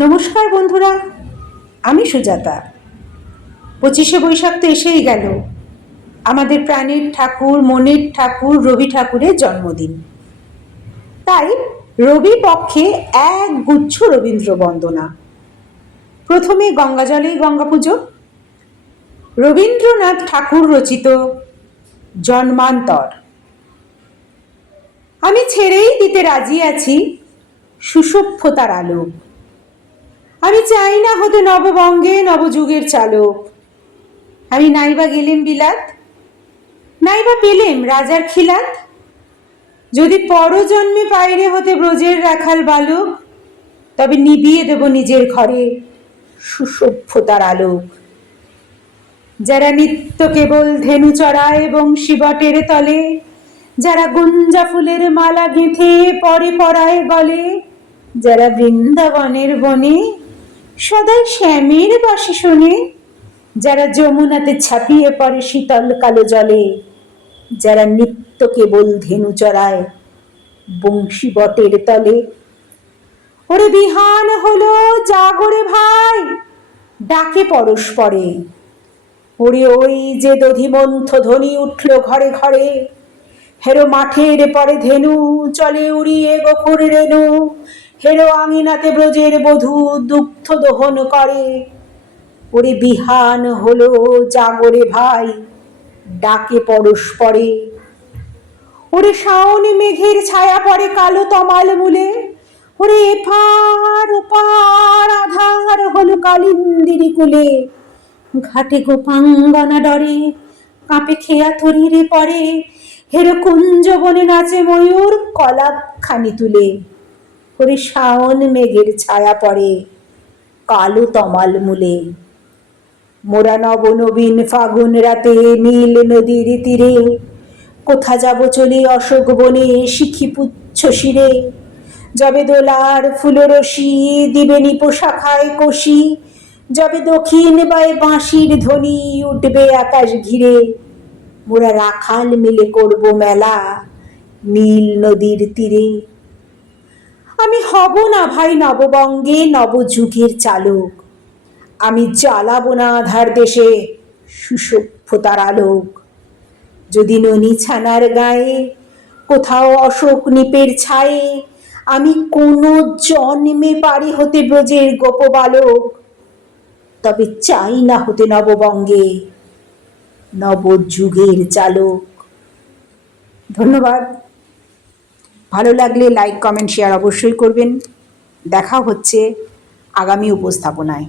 নমস্কার বন্ধুরা, আমি সুজাতা। পঁচিশে বৈশাখ তো এসেই গেল। আমাদের প্রাণের ঠাকুর, মনের ঠাকুর, রবি ঠাকুরের জন্মদিন। তাই রবি পক্ষে এক গুচ্ছ রবীন্দ্র বন্দনা। প্রথমে গঙ্গাজলেই গঙ্গা পুজো। রবীন্দ্রনাথ ঠাকুর রচিত জন্মান্তর। আমি ছেড়েই দিতে রাজি আছি সুসভ্যতার আলো। আমি চাই না হতে নববঙ্গে নবযুগের চালক। আমি নাইবা গেলেম বিলাত, নাইবা পেলেম রাজার খিলাত। যদি পরজন্মে পাইরে হতে ব্রজের রাখাল বালক, তবে নিবিয়ে দেব নিজের ঘরে সুসভ্যতার আলোক। যারা নিত্য কেবল ধেনু চড়ায় বংশী বটের তলে, যারা গুঞ্জা ফুলের মালা গেঁথে পরে পরায় বলে যারা বৃন্দাবনের বনে সদাই শ্যামের বাসে শোনে, যারা যমুনাতে ছাপিয়ে পড়ে শীতল কালো জলে, যারা নিত্য কেবল ধেনু চড়ায় বংশী বটের তলে। ওরে বিহান হলো জাগরে ভাই, ডাকে পরস্পরে। ওরে ওই যে দধিমন্থ ধ্বনি উঠল ঘরে ঘরে, হেরো মাঠের পরে ধেনু, চলে উড়িয়ে গোকুর রেণু। হেরো আঙিনাতে ব্রজের বধূ দুগ্ধ দহন করে। ওরে বিহান হলো জাগরে ভাই, ডাকে পরস্পরে ওরে শাওন মেঘের ছায়া পড়ে কালো তমাল মূলে। ওরে এপার ওপার আধার হলো কালিন্দিরি কুলে। ঘাটে গোপাঙ্গনা ডরে, কাঁপে খেয়া থরিরে পড়ে হেরো কুঞ্জ বনে নাচে ময়ূর কলাপ খানি তুলে। ওরে শাওন মেঘের ছায়া পড়ে, কালো তমাল মূলে। মোরা নব নবীন ফাগুন রাতে নীল নদীর তীরে, কোথা যাব চলে অশোক বনে শিখি পুচ্ছ শিরে। যবে দোলার ফুলরশি দিবে নিপো শাখায় কষি, যবে দক্ষিণ বায় বাঁশির ধ্বনি উঠবে আকাশ ঘিরে। মোরা রাখাল মিলে করব মেলা নীল নদীর তীরে। আমি হব না ভাই নববঙ্গে নবযুগের চালক। আমি জ্বালাবো না আধার দেশে সুসভ্যতার আলোক। যদি ননি ছানার গায়ে, কোথাও অশোক নিপের ছায়ে, আমি কোনো জন্মে পারি হতে ব্রজের গোপ বালক তবে চাই না হতে নববঙ্গে নবযুগের চালক। ধন্যবাদ। ভালো লাগলে লাইক কমেন্ট শেয়ার অবশ্যই করবেন। দেখা হচ্ছে আগামী উপস্থাপনায়।